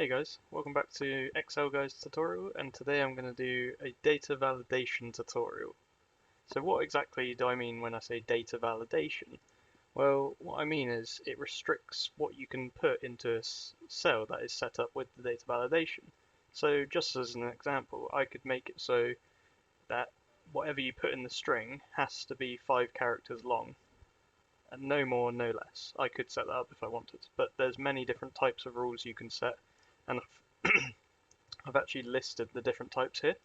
Hey guys, welcome back to Excel Guys tutorial, and today I'm going to do a data validation tutorial. So what exactly do I mean when I say data validation? Well, what I mean is it restricts what you can put into a cell that is set up with the data validation. So just as an example, I could make it so that whatever you put in the string has to be 5 characters long, and no more, no less. I could set that up if I wanted, but there's many different types of rules you can set, and I've actually listed the different types here.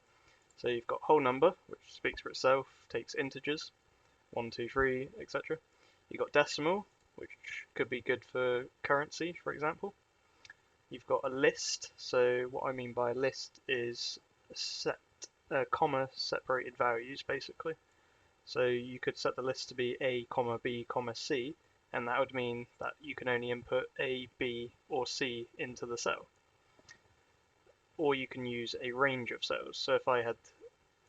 So you've got whole number, which speaks for itself, takes integers, 1, 2, 3, etc. You've got decimal, which could be good for currency, for example. You've got a list, so what I mean by a list is set comma separated values, basically. So you could set the list to be A, comma B, comma C, and that would mean that you can only input A, B, or C into the cell. Or you can use a range of cells. So if I had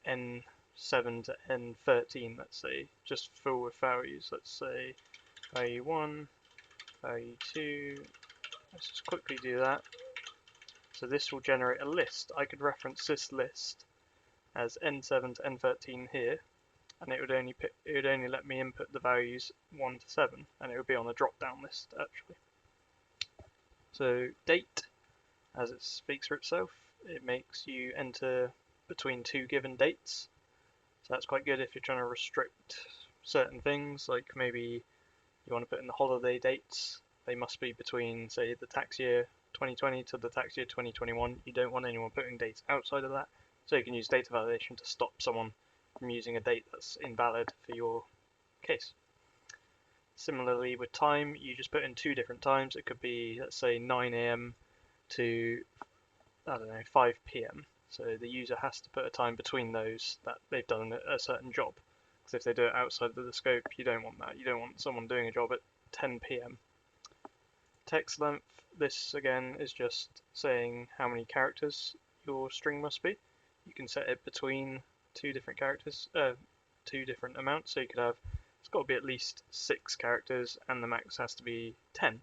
N7 to N13, let's say, just full with values, let's say value 1, value 2, let's just quickly do that. So this will generate a list. I could reference this list as N7 to N13 here, and it would only let me input the values 1 to 7, and it would be on a drop-down list actually. So date, as it speaks for itself, it makes you enter between 2 given dates. So that's quite good if you're trying to restrict certain things, like maybe you want to put in the holiday dates. They must be between, say, the tax year 2020 to the tax year 2021. You don't want anyone putting dates outside of that. So you can use data validation to stop someone from using a date that's invalid for your case. Similarly with time, you just put in 2 different times. It could be, let's say, 9 AM to, I don't know, 5 PM. So the user has to put a time between those that they've done a certain job. Because if they do it outside of the scope, you don't want that. You don't want someone doing a job at 10 PM. Text length, this again is just saying how many characters your string must be. You can set it between 2 different characters, 2 different amounts. So you could have, it's got to be at least 6 characters and the max has to be 10.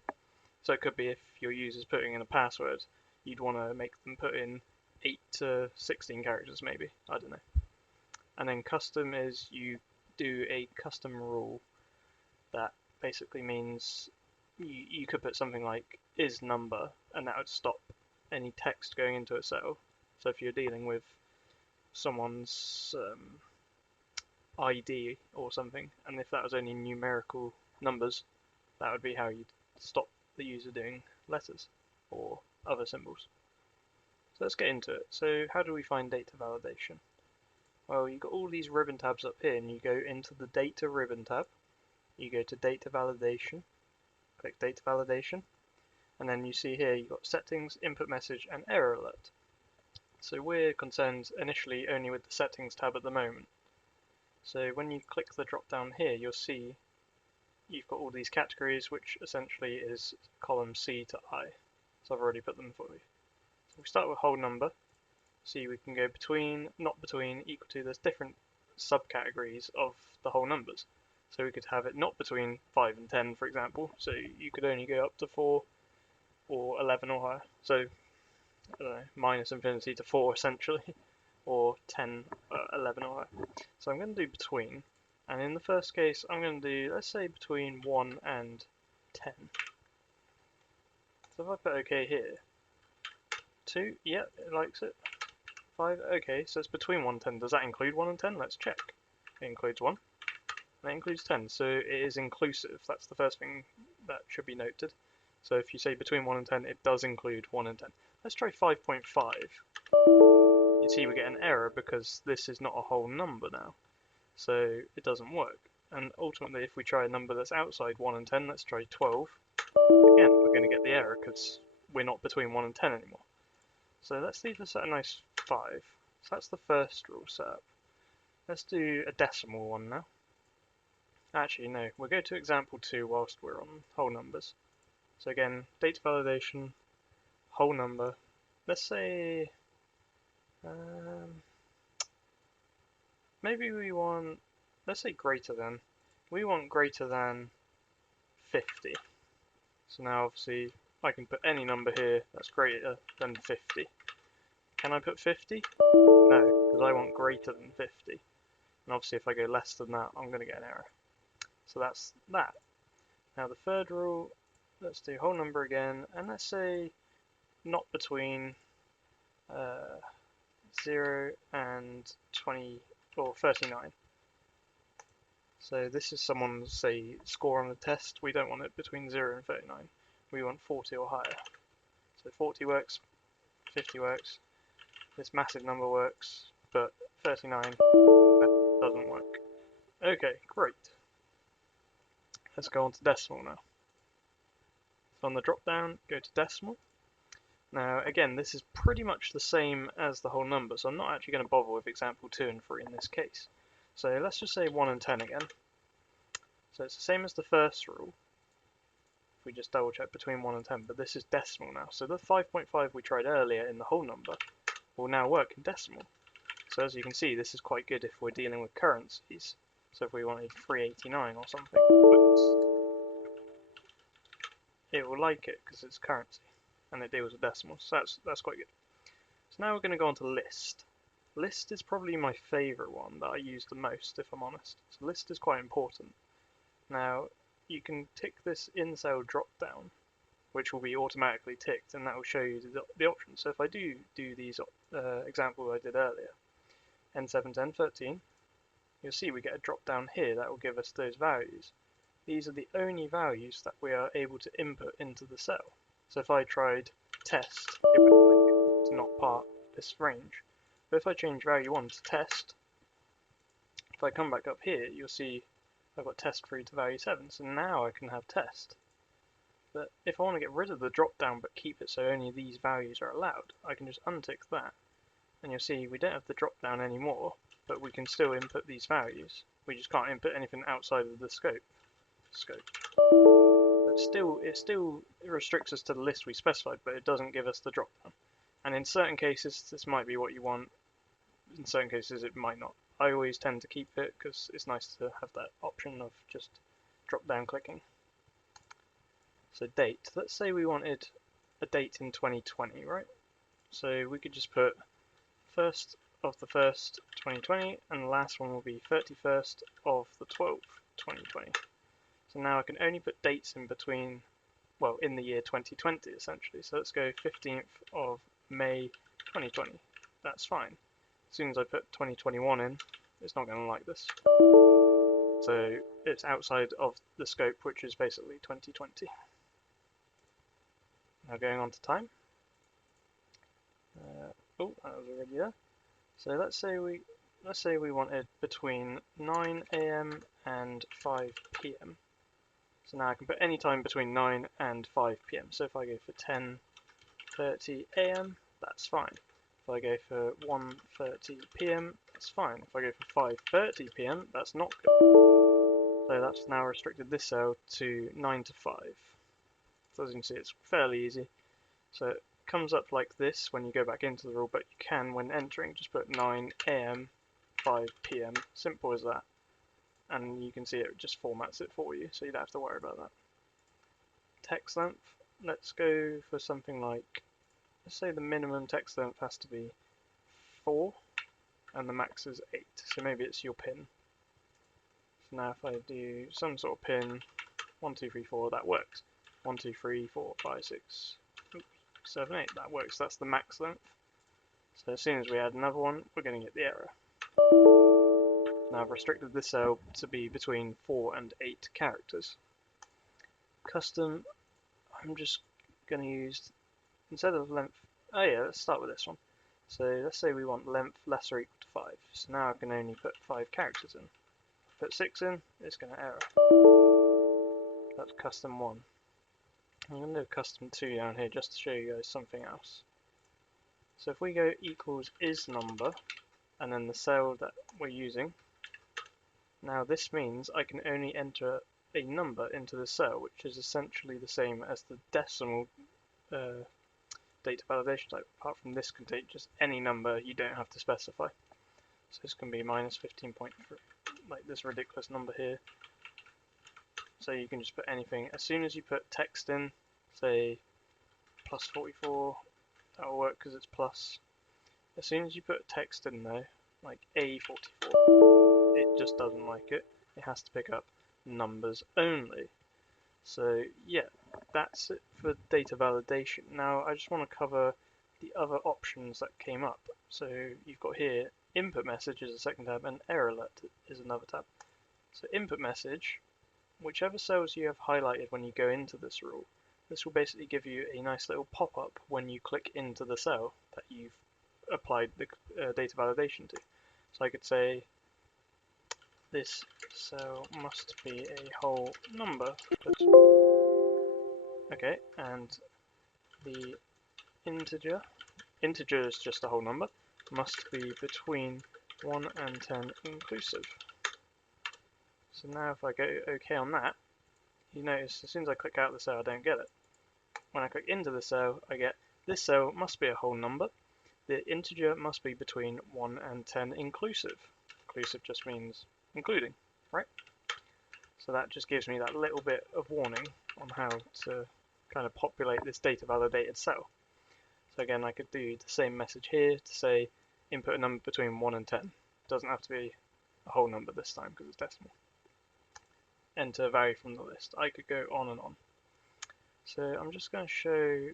So it could be if your user's putting in a password, you'd want to make them put in 8 to 16 characters maybe, I don't know. And then custom is you do a custom rule that basically means you could put something like is number, and that would stop any text going into a cell. So if you're dealing with someone's ID or something, and if that was only numerical numbers, that would be how you'd stop the user doing letters or other symbols. So let's get into it. So how do we find data validation? Well, you've got all these ribbon tabs up here, and you go into the data ribbon tab, you go to data validation, click data validation, and then you see here you've got settings, input message, and error alert. So we're concerned initially only with the settings tab at the moment. So when you click the drop down here, you'll see you've got all these categories, which essentially is column C to I. So I've already put them for you. So we start with whole number. See, we can go between, not between, equal to. There's different subcategories of the whole numbers. So we could have it not between 5 and 10, for example. So you could only go up to 4 or 11 or higher. So, I don't know, minus infinity to 4 essentially, or 10, 11 or higher. So I'm going to do between. And in the first case, I'm going to do, let's say, between 1 and 10. So if I put OK here, 2, yeah, it likes it. 5, okay, so it's between 1 and 10. Does that include 1 and 10? Let's check. It includes 1. And it includes 10, so it is inclusive. That's the first thing that should be noted. So if you say between 1 and 10, it does include 1 and 10. Let's try 5.5. You see we get an error because this is not a whole number now. So it doesn't work. And ultimately, if we try a number that's outside 1 and 10, let's try 12. Again, we're going to get the error because we're not between 1 and 10 anymore. So let's leave this at a nice 5. So that's the first rule set up. Let's do a decimal one now. Actually, no, we'll go to example 2 whilst we're on whole numbers. So again, data validation, whole number. Let's say, maybe we want, let's say greater than. We want greater than 50. So now obviously I can put any number here that's greater than 50. Can I put 50? No, because I want greater than 50. And obviously if I go less than that, I'm going to get an error. So that's that. Now the third rule, let's do whole number again, and let's say not between 0 and 20 or 39. So this is someone's, say, score on the test. We don't want it between 0 and 39. We want 40 or higher. So 40 works, 50 works, this massive number works, but 39 doesn't work. Okay, great. Let's go on to decimal now. So on the drop down, go to decimal. Now again, this is pretty much the same as the whole number, so I'm not actually going to bother with example 2 and 3 in this case. So let's just say 1 and 10 again. So it's the same as the first rule. If we just double check between 1 and 10, but this is decimal now. So the 5.5 we tried earlier in the whole number will now work in decimal. So as you can see, this is quite good if we're dealing with currencies. So if we wanted 389 or something, it will like it because it's currency and it deals with decimals. So that's quite good. So now we're going to go on to list. List is probably my favourite one that I use the most, if I'm honest. So list is quite important. Now you can tick this in cell drop down, which will be automatically ticked, and that will show you the options. So if I do these example I did earlier, N7, 10, 13, you'll see we get a drop down here that will give us those values. These are the only values that we are able to input into the cell. So if I tried test, it would not part this range. But if I change value 1 to test, if I come back up here, you'll see I've got test 3 to value 7. So now I can have test. But if I want to get rid of the drop down but keep it so only these values are allowed, I can just untick that. And you'll see we don't have the drop down anymore, but we can still input these values. We just can't input anything outside of the scope. But it still restricts us to the list we specified, but it doesn't give us the drop down. And in certain cases, this might be what you want. In certain cases, it might not. I always tend to keep it because it's nice to have that option of just drop down clicking. So date. Let's say we wanted a date in 2020, right? So we could just put 1st of the 1st, 2020, and the last one will be 31st of the 12th, 2020. So now I can only put dates in between, well, in the year 2020 essentially. So let's go 15th of May 2020. That's fine. As soon as I put 2021 in, it's not going to like this. So it's outside of the scope, which is basically 2020. Now going on to time. Oh, that was already there. So let's say we wanted between 9 AM and 5 PM. So now I can put any time between 9 and 5 PM. So if I go for 10:30 AM, that's fine. If I go for 1:30 PM, that's fine. If I go for 5:30 PM, that's not good. So that's now restricted this cell to 9 to 5. So as you can see, it's fairly easy. So it comes up like this when you go back into the rule, but you can, when entering, just put 9 AM, 5 PM. Simple as that. And you can see it just formats it for you, so you don't have to worry about that. Text length, let's go for something like, let's say the minimum text length has to be 4, and the max is 8, so maybe it's your pin. So now if I do some sort of pin, 1, 2, 3, 4, that works. 1, 2, 3, 4, 5, 6, 7, 8, that works, that's the max length. So as soon as we add another one, we're going to get the error. Now I've restricted this cell to be between 4 and 8 characters. Custom, I'm just going to use, instead of length, oh yeah, let's start with this one. So let's say we want length less or equal to 5. So now I can only put 5 characters in. Put 6 in, it's going to error. That's custom 1. I'm going to do custom 2 down here just to show you guys something else. So if we go equals is number, and then the cell that we're using, now this means I can only enter a number into the cell, which is essentially the same as the decimal data validation type. Apart from this can take just any number, you don't have to specify. So this can be minus 15.3, like this ridiculous number here. So you can just put anything. As soon as you put text in, say plus 44, that'll work because it's plus. As soon as you put text in there, like A44, it just doesn't like it. It has to pick up numbers only. So yeah, that's it for data validation. Now I just want to cover the other options that came up. So you've got here input message is a second tab and error alert is another tab. So input message, whichever cells you have highlighted when you go into this rule, this will basically give you a nice little pop-up when you click into the cell that you've applied the data validation to. So I could say this cell must be a whole number. Okay, and the integer is just a whole number, must be between 1 and 10 inclusive. So now if I go OK on that, you notice as soon as I click out the cell I don't get it. When I click into the cell I get this cell must be a whole number, the integer must be between 1 and 10 inclusive. Inclusive just means including, right? So that just gives me that little bit of warning on how to kind of populate this data validated cell. So again, I could do the same message here to say input a number between 1 and 10. It doesn't have to be a whole number this time because it's decimal. Enter a value from the list. I could go on and on. So I'm just going to show,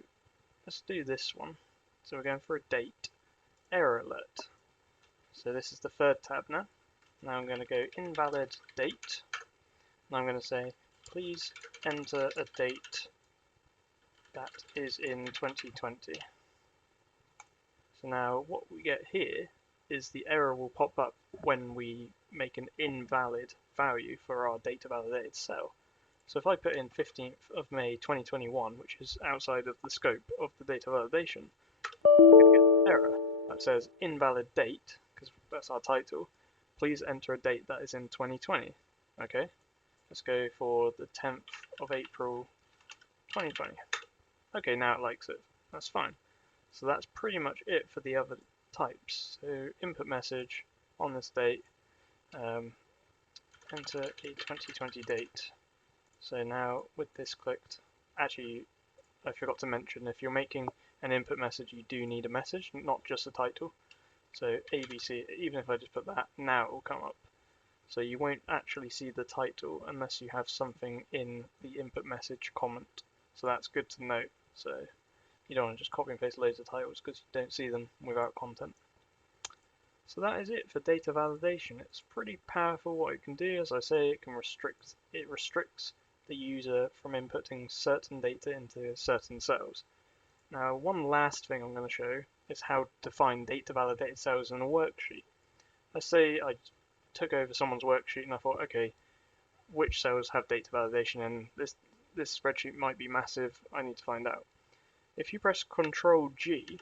let's do this one. So we're going for a date, error alert. So this is the third tab now. Now I'm going to go invalid date. And I'm going to say, please enter a date that is in 2020. So now what we get here is the error will pop up when we make an invalid value for our data validated cell. So if I put in 15th of May 2021, which is outside of the scope of the data validation, I'm going to get an error that says invalid date, because that's our title. Please enter a date that is in 2020. Okay, let's go for the 10th of April 2020. Okay, now it likes it. That's fine. So that's pretty much it for the other types. So input message on this date, enter a 2020 date. So now with this clicked, actually I forgot to mention, if you're making an input message you do need a message, not just a title. So ABC, even if I just put that, now it will come up. So you won't actually see the title unless you have something in the input message comment. So that's good to note. So you don't want to just copy and paste loads of titles because you don't see them without content. So that is it for data validation. It's pretty powerful what it can do. As I say, it restricts the user from inputting certain data into certain cells. Now, one last thing I'm going to show is how to find data validated cells in a worksheet. Let's say I took over someone's worksheet and I thought, okay, which cells have data validation, and this spreadsheet might be massive, I need to find out. If you press Ctrl G,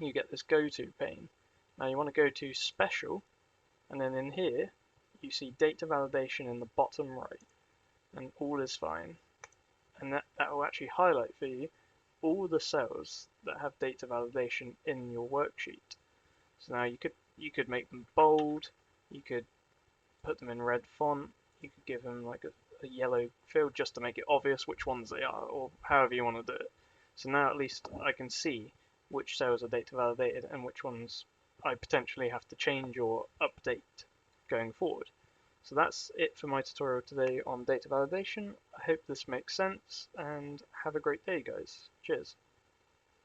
you get this go to pane. Now you want to go to special, and then in here you see data validation in the bottom right, and all is fine. And that will actually highlight for you all the cells that have data validation in your worksheet. So now you could make them bold, you could put them in red font, you could give them like a yellow field just to make it obvious which ones they are, or however you want to do it. So now at least I can see which cells are data validated and which ones I potentially have to change or update going forward. So that's it for my tutorial today on data validation. I hope this makes sense, and have a great day guys. Cheers.